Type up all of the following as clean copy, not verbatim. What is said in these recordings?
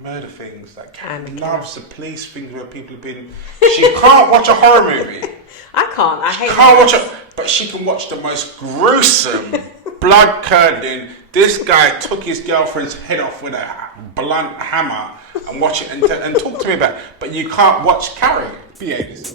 murder things. Like Karen Anakin. loves the police things where people have been. She can't watch a horror movie. I can't. I hate. Can't watch it, but she can watch the most gruesome, blood-curdling. This guy took his girlfriend's head off with a blunt hammer and watch it and talk to me about it. But you can't watch Carrie. Behave.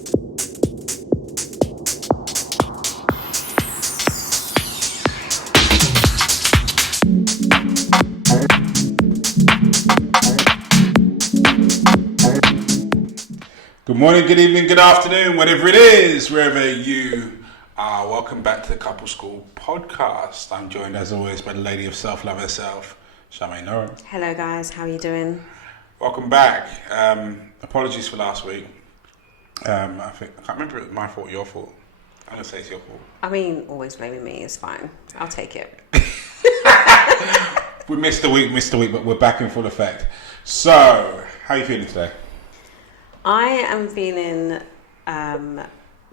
Good morning, good evening, good afternoon, whatever it is, wherever you are. Welcome back to the Couple School podcast. I'm joined as always by the lady of self-love herself, Charmaine and Andrew. Hello guys, how are you doing? Welcome back. Apologies for last week. I can't remember if it was my fault or your fault. I'm going to say it's your fault. I mean, always blaming me is fine. I'll take it. We missed a week, but we're back in full effect. So, how are you feeling today? I am feeling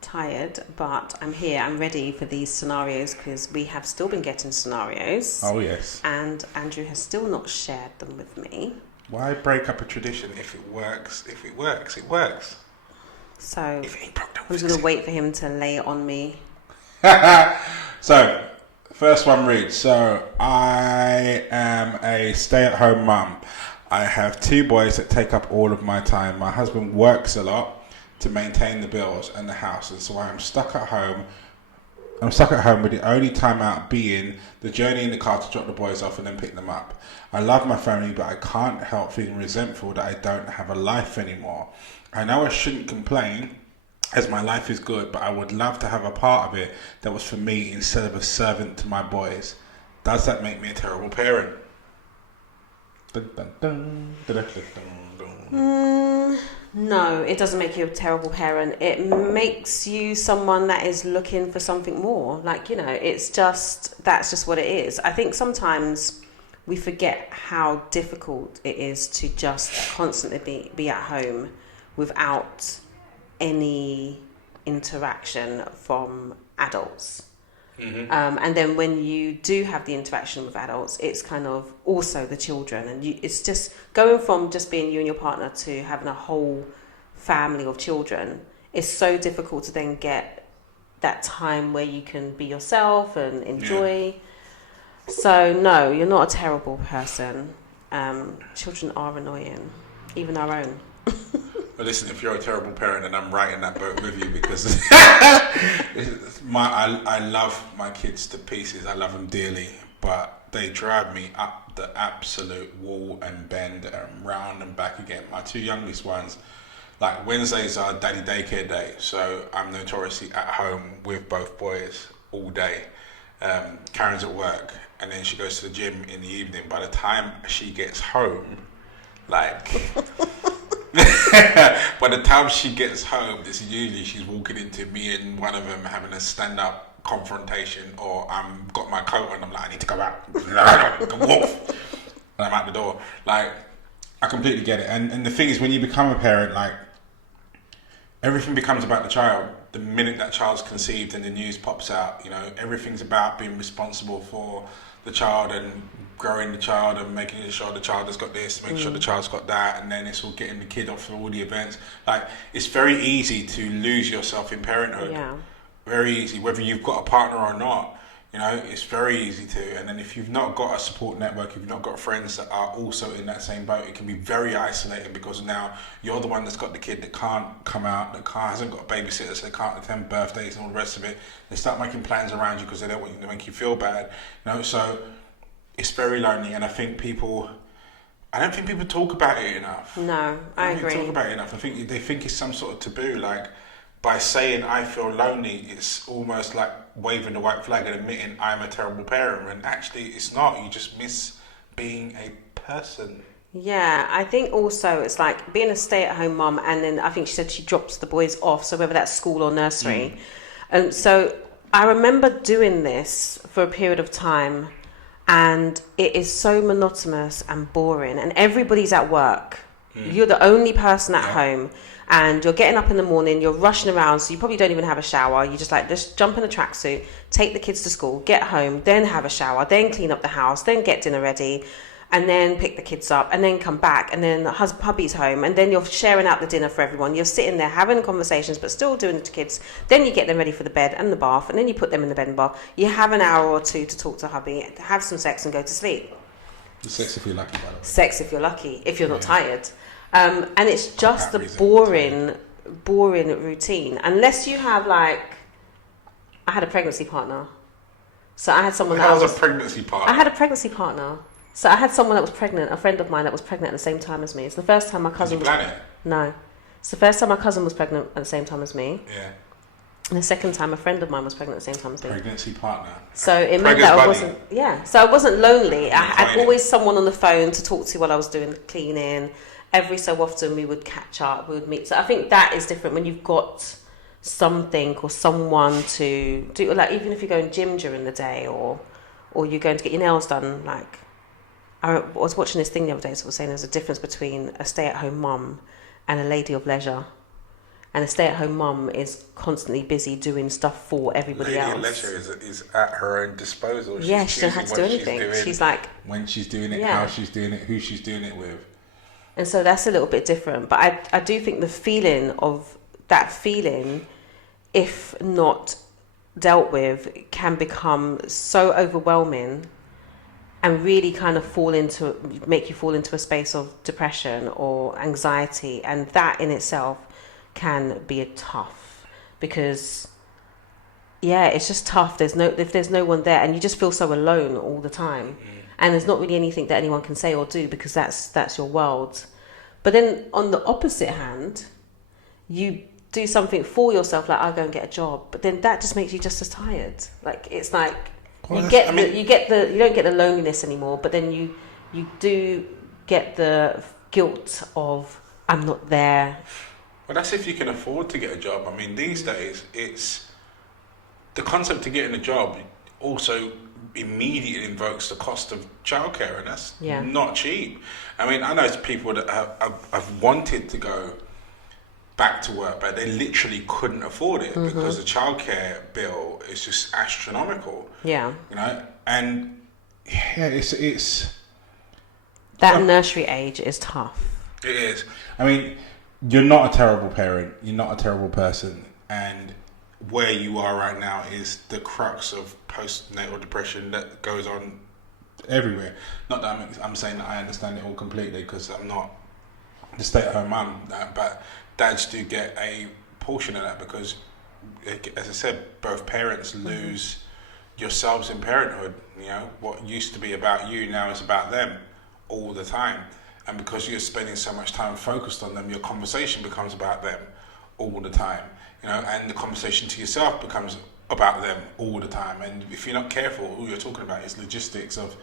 tired, but I'm here. I'm ready for these scenarios because we have still been getting scenarios. Oh, yes. And Andrew has still not shared them with me. Why break up a tradition? If it works, it works. So If it ain't broke, don't I'm just fix going to wait for him to lay it on me. So, first one reads, so I am a stay-at-home mum. I have 2 boys that take up all of my time. My husband works a lot to maintain the bills and the house, and so I'm stuck at home. I'm stuck at home with the only time out being the journey in the car to drop the boys off and then pick them up. I love my family, but I can't help feeling resentful that I don't have a life anymore. I know I shouldn't complain, as my life is good, but I would love to have a part of it that was for me instead of a servant to my boys. Does that make me a terrible parent? Dun, dun, dun, dun, dun, dun, dun. No, it doesn't make you a terrible parent. It makes you someone that is looking for something more. Like, that's just what it is. I think sometimes we forget how difficult it is to just constantly be at home without any interaction from adults. Mm-hmm. And then when you do have the interaction with adults, it's kind of also the children, and it's just going from just being you and your partner to having a whole family of children. It's so difficult to then get that time where you can be yourself and enjoy. Yeah. So no, you're not a terrible person. Children are annoying, even our own. But listen, if you're a terrible parent, then I'm right in that boat with you because I love my kids to pieces. I love them dearly, but they drive me up the absolute wall and bend and round and back again. My 2 youngest ones, like Wednesdays are daddy daycare day, so I'm notoriously at home with both boys all day. Karen's at work, and then she goes to the gym in the evening. By the time she gets home, by the time she gets home, this is usually she's walking into me and one of them having a stand-up confrontation, or I'm got my coat on, I'm like, I need to go out. Wolf. And I'm out the door. Like, I completely get it. And the thing is, when you become a parent, like, everything becomes about the child. The minute that child's conceived and the news pops out, everything's about being responsible for the child and growing the child and making sure the child has got this, making sure the child's got that, and then it's all getting the kid off for all the events. Like, it's very easy to lose yourself in parenthood. Yeah. Very easy, whether you've got a partner or not. It's very easy to. And then if you've not got a support network, if you've not got friends that are also in that same boat, it can be very isolating because now you're the one that's got the kid that can't come out, hasn't got babysitters, so they can't attend birthdays and all the rest of it. They start making plans around you because they don't want you to make you feel bad. So it's very lonely, and I don't think people talk about it enough. No, I agree. Talk about it enough. I think they think it's some sort of taboo. Like, by saying I feel lonely, it's almost like waving the white flag and admitting I'm a terrible parent. And actually, it's not. You just miss being a person. Yeah, I think also it's like being a stay-at-home mum, and then I think she said she drops the boys off, so whether that's school or nursery. And so I remember doing this for a period of time, and it is so monotonous and boring, and everybody's at work. You're the only person at home, and you're getting up in the morning, you're rushing around, so you probably don't even have a shower. You just jump in a tracksuit, take the kids to school, get home, then have a shower, then clean up the house, then get dinner ready. and then pick the kids up, and then come back, and then the hubby's home, and then you're sharing out the dinner for everyone. You're sitting there having conversations, but still doing it to kids. Then you get them ready for the bed and the bath, and then you put them in the bed and bath. You have an hour or two to talk to hubby, have some sex, and go to sleep. Sex if you're lucky, by the way. Sex if you're lucky, if you're not tired. And it's just the boring routine. Unless you have, like, I had a pregnancy partner. So I had someone I had a pregnancy partner. So I had someone that was pregnant, a friend of mine that was pregnant at the same time as me. It's the first time my cousin was... No. It's the first time my cousin was pregnant at the same time as me. Yeah. And the second time a friend of mine was pregnant at the same time as me. Pregnancy partner. So it meant that I wasn't... Yeah. So I wasn't lonely. I had always someone on the phone to talk to while I was doing the cleaning. Every so often we would catch up, we would meet. So I think that is different when you've got something or someone to do, like even if you're going gym during the day or you're going to get your nails done. Like I was watching this thing the other day, so I was saying there's a difference between a stay-at-home mum and a lady of leisure. And a stay-at-home mum is constantly busy doing stuff for everybody else. Lady of leisure is at her own disposal. She doesn't have to do anything. She's like when she's doing it, how she's doing it, who she's doing it with. And so that's a little bit different. But I do think the feeling of that feeling, if not dealt with, can become so overwhelming and really kind of make you fall into a space of depression or anxiety. And that in itself can be tough because, it's just tough. If there's no one there and you just feel so alone all the time. And there's not really anything that anyone can say or do because that's your world. But then on the opposite hand, you do something for yourself, like I'll go and get a job, but then that just makes you just as tired. Like it's like you don't get the loneliness anymore, but then you do get the guilt of I'm not there. Well, that's if you can afford to get a job. I mean, these days it's the concept of getting a job also immediately invokes the cost of childcare, and that's not cheap. I mean, I know people that have wanted to go back to work, but they literally couldn't afford it because the childcare bill is just astronomical. Yeah, you know, and it's that nursery age is tough. It is. I mean, you're not a terrible parent. You're not a terrible person, and where you are right now is the crux of postnatal depression that goes on everywhere. Not that I'm saying that I understand it all completely because I'm not the stay-at-home mum, but dads do get a portion of that because, as I said, both parents lose yourselves in parenthood. You know, what used to be about you now is about them all the time. And because you're spending so much time focused on them, your conversation becomes about them all the time. You know, and the conversation to yourself becomes about them all the time. And if you're not careful, all you're talking about is logistics of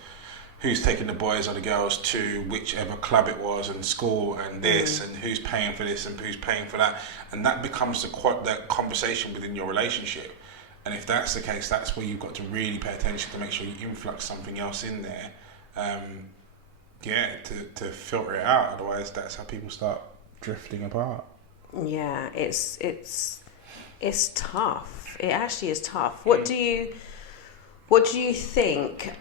who's taking the boys or the girls to whichever club it was and school and this and who's paying for this and who's paying for that. And that becomes that conversation within your relationship. And if that's the case, that's where you've got to really pay attention to make sure you influx something else in there. To filter it out. Otherwise, that's how people start drifting apart. Yeah, it's tough. It actually is tough. What do you think?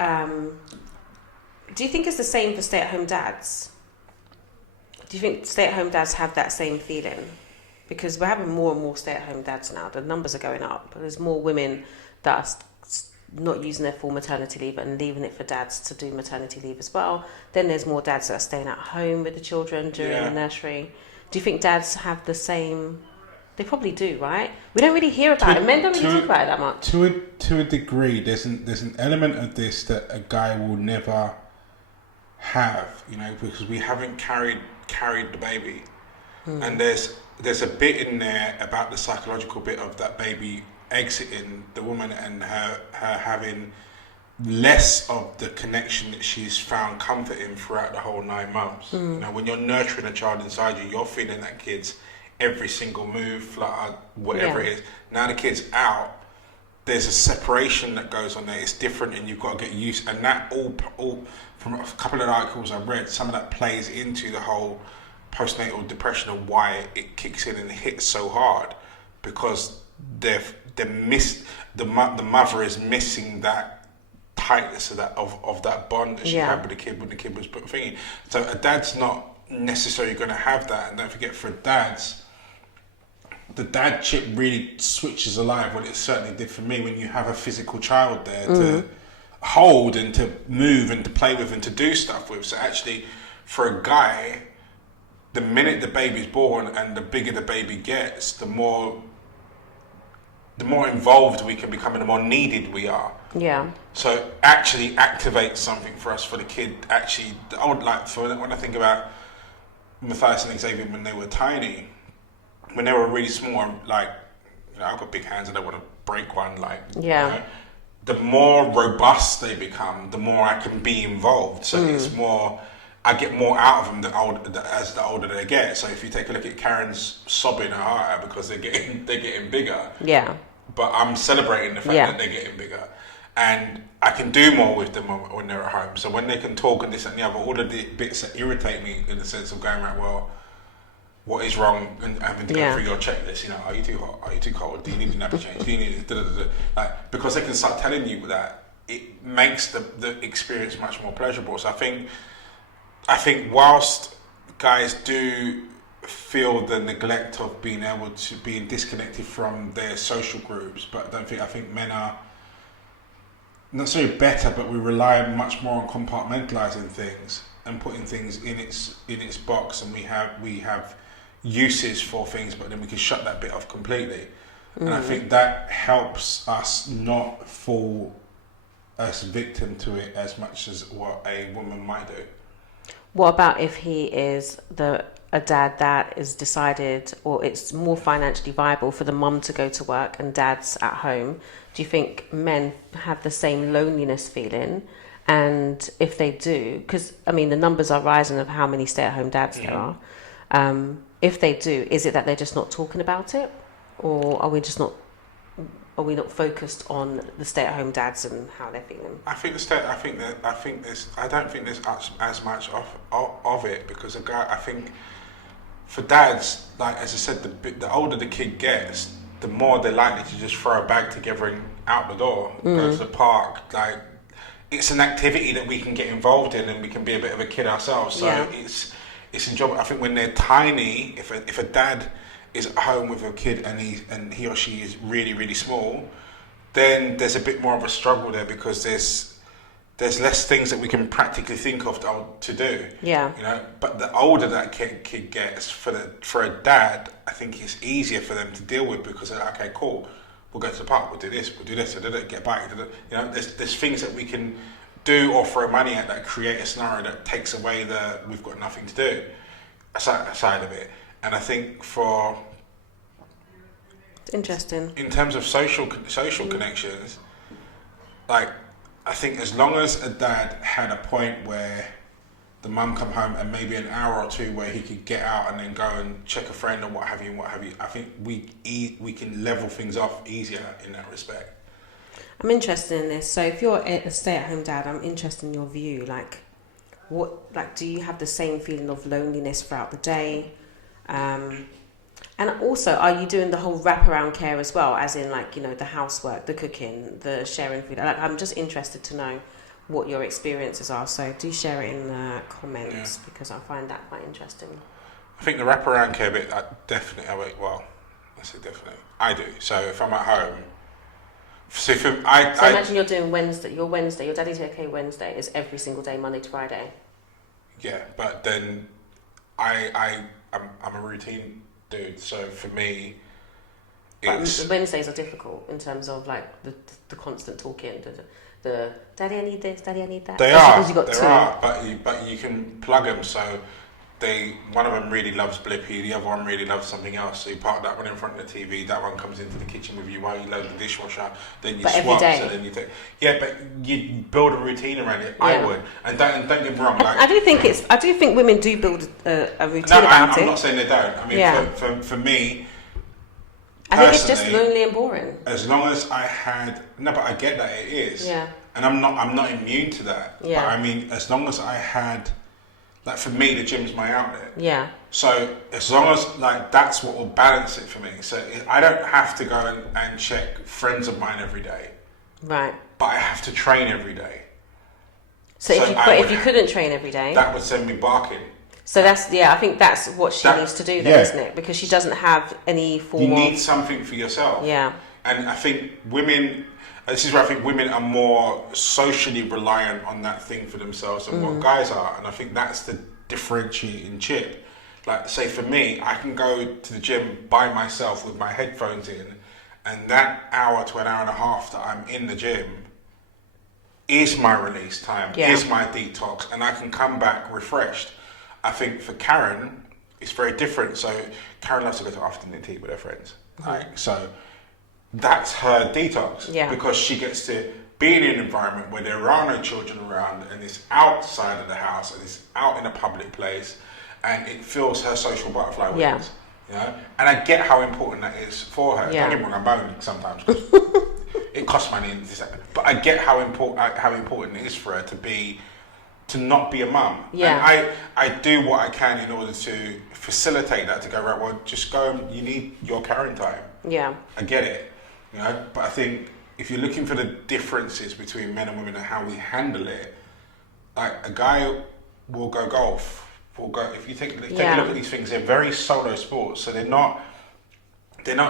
Do you think it's the same for stay-at-home dads? Do you think stay-at-home dads have that same feeling? Because we're having more and more stay-at-home dads now. The numbers are going up. There's more women that are not using their full maternity leave and leaving it for dads to do maternity leave as well. Then there's more dads that are staying at home with the children during the nursery. Do you think dads have the same? They probably do, right? We don't really hear about it. Men don't really talk about it that much. To a degree, there's an element of this that a guy will never have, you know, because we haven't carried the baby, and there's a bit in there about the psychological bit of that baby exiting the woman and her having less of the connection that she's found comfort in throughout the whole 9 months. You know, when you're nurturing a child inside you, you're feeling that kid's every single move, flutter, whatever it is. Now the kid's out, there's a separation that goes on there. It's different, and you've got to get used. And that all from a couple of articles I've read, some of that plays into the whole postnatal depression and why it kicks in and hits so hard, because the mother is missing that tightness of that bond that she had with the kid when the kid was thinking. So a dad's not necessarily going to have that. And don't forget, for dads, the dad chip really switches alive. Well, it certainly did for me when you have a physical child there to hold and to move and to play with and to do stuff with. So actually, for a guy, the minute the baby's born and the bigger the baby gets, the more involved we can become and the more needed we are. Yeah. So actually activate something for us, for the kid. Actually, I would like, for when I think about Matthias and Xavier when they were tiny, when they were really small, like, you know, I've got big hands, I don't want to break one, like, yeah. You know, the more robust they become, the more I can be involved. So it's more, I get more out of them as the older they get. So if you take a look at Karen's sobbing her heart out because they're getting bigger. Yeah. But I'm celebrating the fact that they're getting bigger. And I can do more with them when they're at home. So when they can talk and this and the other, all of the bits that irritate me in the sense of going around, well, what is wrong, and having to go through your checklist, you know, are you too hot, are you too cold, do you need a nappy change, do you need like, because they can start telling you that, it makes the experience much more pleasurable. So I think whilst guys do feel the neglect of being able to being disconnected from their social groups, but I think men are not necessarily better, but we rely much more on compartmentalizing things and putting things in its box, and we have uses for things, but then we can shut that bit off completely. And I think that helps us not fall as victim to it as much as what a woman might do. What about if he is a dad that is decided, or it's more financially viable for the mum to go to work and dad's at home? Do you think men have the same loneliness feeling? And if they do, because I mean the numbers are rising of how many stay-at-home dads there are. If they do, is it that they're just not talking about it, or are we not focused on the stay-at-home dads and how they're feeling? I don't think there's as much of it, because I think for dads, like as I said, the older the kid gets, the more they're likely to just throw a bag together and out the door, go to the park. Like, it's an activity that we can get involved in, and we can be a bit of a kid ourselves. So it's enjoyable. I think when they're tiny, if a dad is at home with a kid and he or she is really, really small, then there's a bit more of a struggle there, because there's less things that we can practically think of to do. Yeah. You know, but the older that kid gets, for a dad, I think it's easier for them to deal with, because they're like, okay, cool, we'll go to the park, we'll do this, get back. You know, there's things that we can do or throw money at that create a scenario that takes away we've got nothing to do aside of it. And I think it's interesting in terms of social connections, like, I think as long as a dad had a point where the mum come home and maybe an hour or two where he could get out and then go and check a friend or what have you, I think we can level things off easier in that respect. I'm interested in this. So if you're a stay-at-home dad, I'm interested in your view. Like, do you have the same feeling of loneliness throughout the day? And also, are you doing the whole wraparound care as well, as in, like, you know, the housework, the cooking, the sharing food? Like, I'm just interested to know what your experiences are. So do share it in the comments, because I find that quite interesting. I think the wraparound care bit, I say definitely. I do. So if I'm at home, imagine you're doing Wednesday. Your Daddy's Okay Wednesday is every single day, Monday to Friday. Yeah, but then I'm a routine dude, so for me, but Wednesdays are difficult in terms of, like, the constant talking, the Daddy, I need this, Daddy, I need that. They are, but you can plug them. So one of them really loves Blippy, the other one really loves something else. So you park that one in front of the TV, that one comes into the kitchen with you while you load the dishwasher, then you swap, so then you take. Yeah, but you build a routine around it. Yeah. I would, and don't get me wrong. Like, I do think women do build a routine about it. I'm not saying they don't. I mean, for me, I think it's just lonely and boring. As long as I had but I get that it is. Yeah. And I'm not immune to that. Yeah. But I mean, as long as I had. Like, for me, the gym's my outlet. Yeah. So as long as, like, that's what will balance it for me. So I don't have to go and check friends of mine every day. Right. but I have to train every day. So if you couldn't train every day, that would send me barking. So I think that's what she needs to do then, isn't it? Because she doesn't have any form of... You need something for yourself. Yeah. And I think this is where I think women are more socially reliant on that thing for themselves than what guys are. And I think that's the differentiating chip. Like, say for me, I can go to the gym by myself with my headphones in, and that hour to an hour and a half that I'm in the gym is my release time, is my detox, and I can come back refreshed. I think for Karen, it's very different. So Karen loves to go to afternoon tea with her friends. Like, so that's her detox because she gets to be in an environment where there are no children around and it's outside of the house and it's out in a public place and it fills her social butterfly wings. You know? And I get how important that is for her. Don't get me wrong, I'm moaning sometimes because it costs money, but I get how important it is for her to not be a mum. Yeah. And I do what I can in order to facilitate that, to go, right, well, just go, you need your Karen time. Yeah. I get it. You know, but I think if you're looking for the differences between men and women and how we handle it, like a guy will go golf. If you take a look at these things, they're very solo sports, so they're not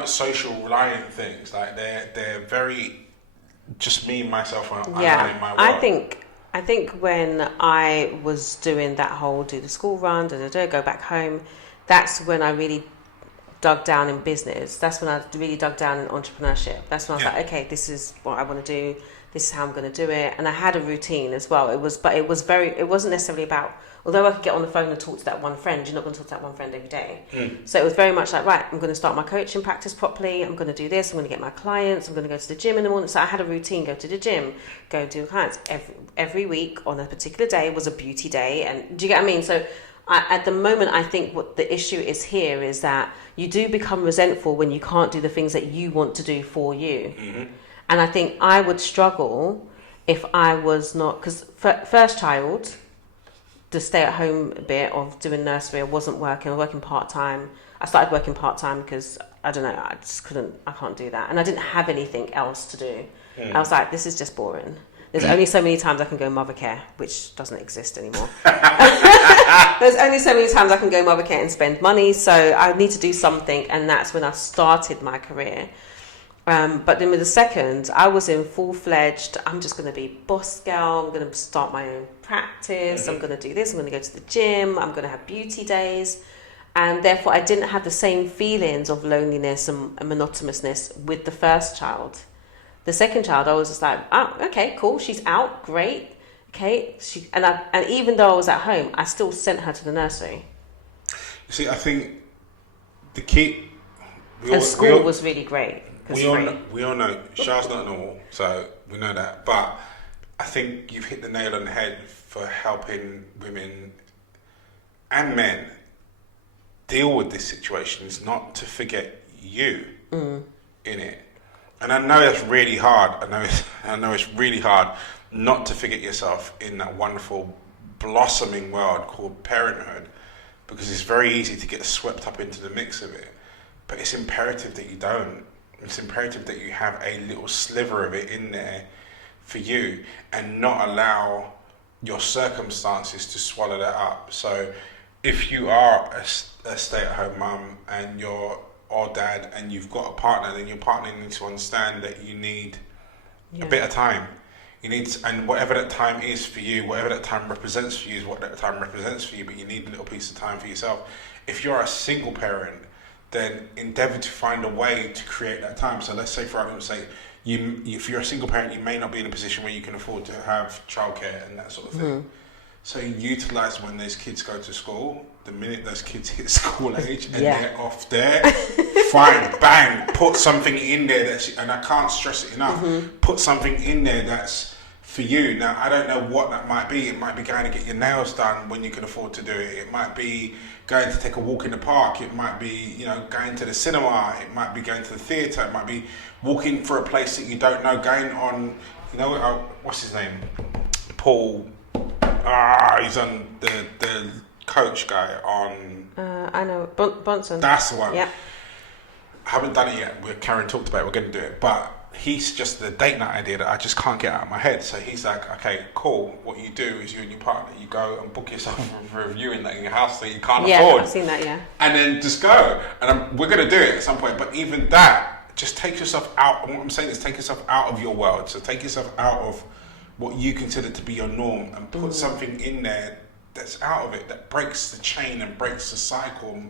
social reliant things. Like they're very just me, myself, and I my work. I think when I was doing that whole do the school run, go back home, that's when I really dug down in business. That's when I really dug down in entrepreneurship. That's when I was like, okay, this is what I want to do. This is how I'm going to do it. And I had a routine as well. It wasn't necessarily about, although I could get on the phone and talk to that one friend, you're not going to talk to that one friend every day. So it was very much like, right, I'm going to start my coaching practice properly. I'm going to do this. I'm going to get my clients. I'm going to go to the gym in the morning. So I had a routine, go to the gym, go and do clients. Every week on a particular day was a beauty day. And do you get what I mean? So at the moment, I think what the issue is here is that you do become resentful when you can't do the things that you want to do for you. And I think I would struggle if I was not, because first child, the stay-at-home bit of doing nursery, I wasn't working. I was working part-time. I started working part-time because, I don't know, I can't do that. And I didn't have anything else to do. I was like, this is just boring. There's only so many times I can go mother care, which doesn't exist anymore. There's only so many times I can go mother care and spend money. So I need to do something. And that's when I started my career. But then with the second, I was in full-fledged, I'm just going to be boss girl, I'm going to start my own practice, I'm going to do this, I'm going to go to the gym, I'm going to have beauty days. And therefore, I didn't have the same feelings of loneliness and monotonousness with the first child. The second child, I was just like, oh, okay, cool, she's out, great. Okay, and even though I was at home, I still sent her to the nursery. You see, I think the key... School was really great. We all know Char's not normal, so we know that. But I think you've hit the nail on the head for helping women and men deal with this situation. Is not to forget you in it. And I know that's really hard. I know it's really hard not to forget yourself in that wonderful blossoming world called parenthood, because it's very easy to get swept up into the mix of it. But it's imperative that you don't. It's imperative that you have a little sliver of it in there for you and not allow your circumstances to swallow that up. So if you are a stay-at-home mum and or dad and you've got a partner, then your partner needs to understand that you need a bit of time. And whatever that time is for you, whatever that time represents for you is what that time represents for you, but you need a little piece of time for yourself. If you're a single parent, then endeavour to find a way to create that time. So let's say, for argument's sake, if you're a single parent, you may not be in a position where you can afford to have childcare and that sort of thing. So utilise when those kids go to school. The minute those kids hit school age and they're off there, fine, bang, put something in there and I can't stress it enough, put something in there that's for you. Now, I don't know what that might be. It might be going to get your nails done when you can afford to do it. It might be going to take a walk in the park. It might be, going to the cinema. It might be going to the theatre. It might be walking for a place that you don't know, going on, what's his name? Paul. He's on the coach guy on... I know, Bronson. That's the one. Yeah. I haven't done it yet. Karen talked about it. We're going to do it. But he's just the date night idea that I just can't get out of my head. So he's like, okay, cool. What you do is you and your partner, you go and book yourself for a viewing in your house that you can't afford. Yeah, I've seen that, yeah. And then just go. And we're going to do it at some point. But even that, just take yourself out. And what I'm saying is take yourself out of your world. So take yourself out of what you consider to be your norm and put something in there that's out of it, that breaks the chain and breaks the cycle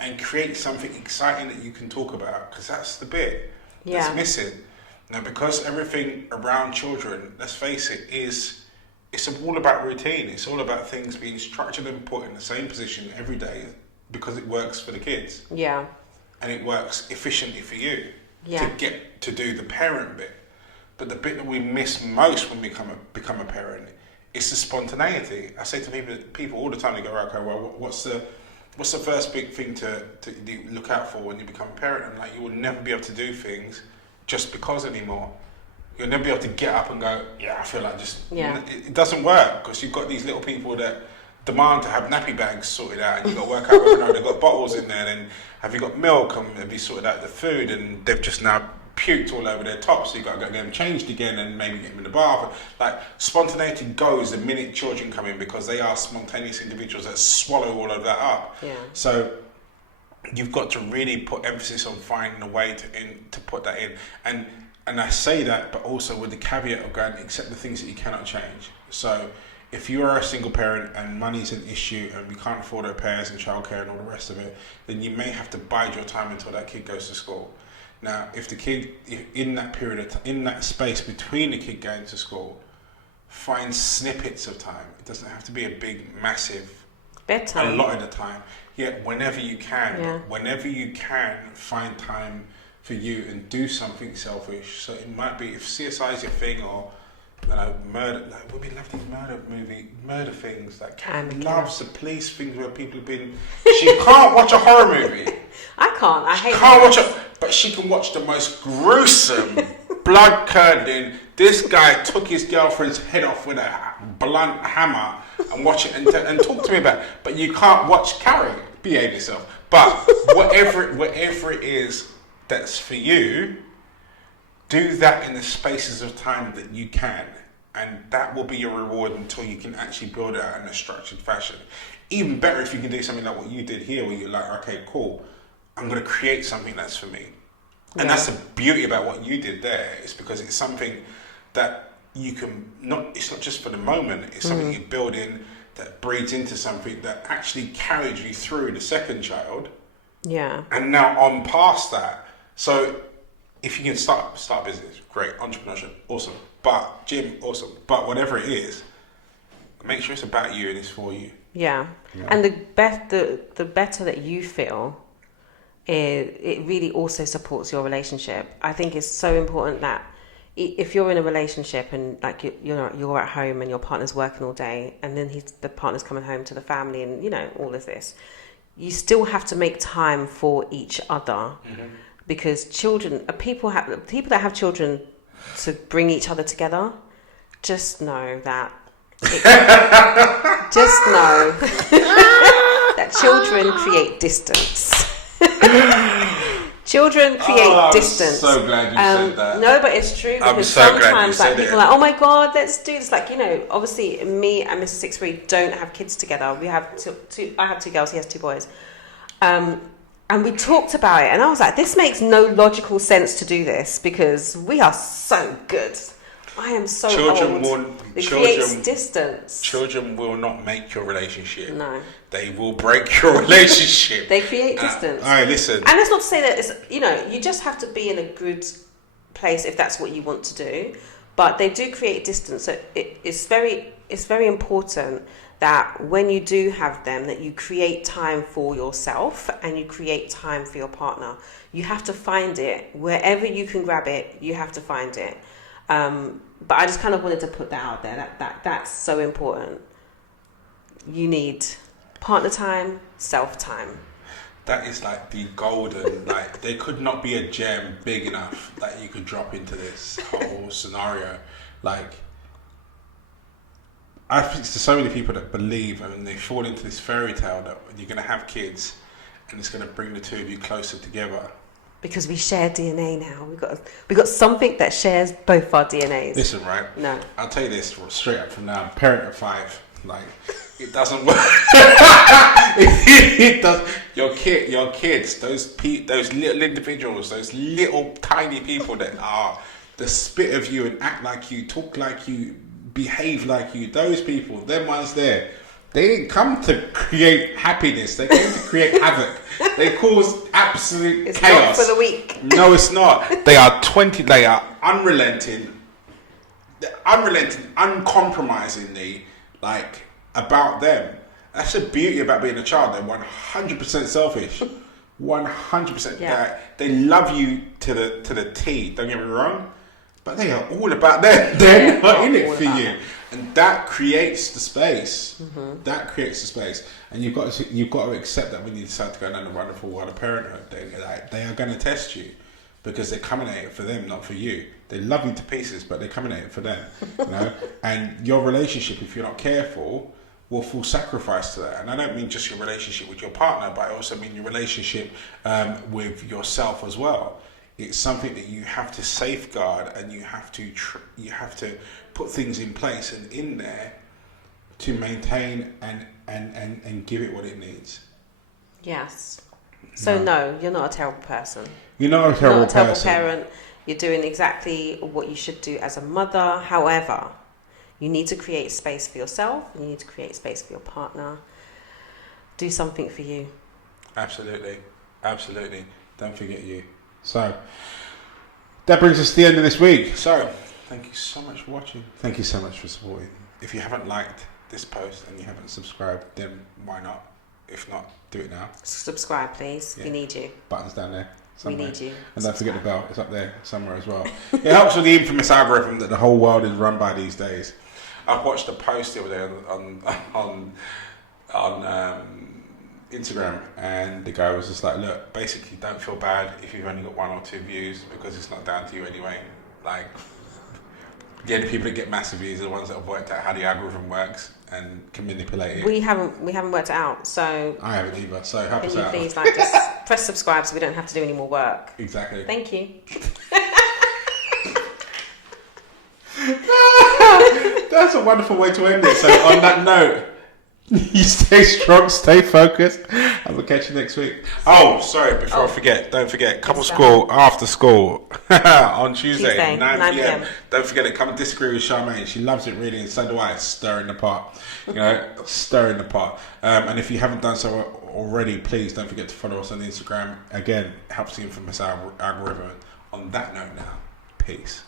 and creates something exciting that you can talk about. Because that's the bit that's missing. Now, because everything around children, let's face it, it's all about routine. It's all about things being structured and put in the same position every day because it works for the kids. Yeah. And it works efficiently for you to get to do the parent bit. But the bit that we miss most when we become a parent is the spontaneity. I say to people all the time, they go, okay, well, what's the first big thing to look out for when you become a parent? And like, you will never be able to do things just because anymore. You'll never be able to get up and go, yeah, I feel like just... Yeah. It doesn't work because you've got these little people that demand to have nappy bags sorted out and you've got to work out whether they've got bottles in there and have you got milk and have you sorted out the food and they've just now puked all over their top, so you've got to go get them changed again and maybe get them in the bath. Like, spontaneity goes the minute children come in because they are spontaneous individuals that swallow all of that up. Yeah. So you've got to really put emphasis on finding a way to put that in. And I say that, but also with the caveat of going, accept the things that you cannot change. So if you are a single parent and money's an issue and we can't afford repairs and childcare and all the rest of it, then you may have to bide your time until that kid goes to school. Now, if the kid, in that period of time, in that space between the kid going to school, find snippets of time. It doesn't have to be a big, massive, bedtime. A lot of the time. Yeah, whenever you can. Yeah. Whenever you can, find time for you and do something selfish. So it might be, if CSI is your thing, or murder, like women love these murder things. Like Kat loves the police things where people have been. She can't watch a horror movie. I can't. I hate. Can't watch it, but she can watch the most gruesome, blood-curdling. This guy took his girlfriend's head off with a blunt hammer and watch it and talk to me about it. But you can't watch Carrie. Behave yourself. But whatever it is that's for you, do that in the spaces of time that you can, and that will be your reward until you can actually build it out in a structured fashion. Even better if you can do something like what you did here, where you're like, okay, cool, I'm going to create something that's for me. And that's the beauty about what you did there, is because it's something that you can it's not just for the moment, it's something you build in that breeds into something that actually carried you through the second child. Yeah. And now on past that. So if you can start business, great. Entrepreneurship, awesome. But gym, awesome. But whatever it is, make sure it's about you and it's for you. Yeah. And the better that you feel, it really also supports your relationship. I think it's so important that if you're in a relationship and like you're at home and your partner's working all day, and then the partner's coming home to the family and all of this, you still have to make time for each other, because people that have children to bring each other together. Just know that that children create distance. Children create distance. I'm so glad you said that. No, but it's true, because sometimes like people are like, oh my god, let's do this. Like, obviously me and Mr. 6'3" don't have kids together. We have two. I have two girls. He has two boys. And we talked about it, and I was like, this makes no logical sense to do this because we are so good. I am so old. It creates distance. Children will not make your relationship. No. They will break your relationship. They create distance. All right, listen. And that's not to say that it's, you just have to be in a good place if that's what you want to do. But they do create distance. So it's very important that when you do have them, that you create time for yourself and you create time for your partner. You have to find it. Wherever you can grab it, you have to find it. But I just kind of wanted to put that out there, that's so important. You need partner time, self-time. That is like the golden, like there could not be a gem big enough that you could drop into this whole scenario. Like, I speak to so many people that believe and they fall into this fairy tale that you're going to have kids and it's going to bring the two of you closer together. because we share DNA now. We got something that shares both our DNAs. Listen, right? No. I'll tell you this straight up from now. Parent of 5, like, it doesn't work. It does. Your kids, those little individuals, those little tiny people that are the spit of you and act like you, talk like you, behave like you. Those people, them ones there, they didn't come to create happiness. They came to create havoc. They cause absolute It's chaos. not for the weak. No, it's not. They are unrelenting, uncompromisingly, like, about them. That's the beauty about being a child. They're 100% selfish. 100%. Yeah. They love you to the T. Don't get me wrong, but they are all about them. They're not in it for you, and that creates the space. Mm-hmm. That creates the space, and you've got to accept that when you decide to go down the wonderful world of parenthood, they are going to test you, because they're coming at it for them, not for you. They love you to pieces, but they're coming at it for them. You know, and your relationship, if you're not careful, will fall sacrifice to that. And I don't mean just your relationship with your partner, but I also mean your relationship with yourself as well. It's something that you have to safeguard, and you have to put things in place and in there to maintain and give it what it needs. Yes. So no, you're not a terrible person. You're not a terrible person. You're not a terrible parent. You're doing exactly what you should do as a mother. However, you need to create space for yourself. You need to create space for your partner. Do something for you. Absolutely. Don't forget you. So, that brings us to the end of this week. So, thank you so much for watching. Thank you so much for supporting. If you haven't liked this post and you haven't subscribed, then why not? If not, do it now. Subscribe, please. Yeah. We need you. Buttons down there. Somewhere. We need you. And don't forget the bell. It's up there somewhere as well. It helps with the infamous algorithm that the whole world is run by these days. I've watched a post the other day on Instagram, and the guy was just like, look, basically don't feel bad if you've only got 1 or 2 views, because it's not down to you anyway. Like, the only people that get massive views are the ones that have worked out how the algorithm works and can manipulate it. We haven't worked it out, so I haven't either. So help us out. Can you please just press subscribe so we don't have to do any more work? Exactly. Thank you. That's a wonderful way to end it. So on that note, you stay strong, stay focused, and we'll catch you next week. Oh, sorry, before I forget, don't forget, couple school, after school, on Tuesday 9 p.m. Don't forget it, come and disagree with Charmaine. She loves it really, and so do I. Stirring the pot. You know, stirring the pot. And if you haven't done so already, please don't forget to follow us on Instagram. Again, it helps the infamous algorithm. On that note now, peace.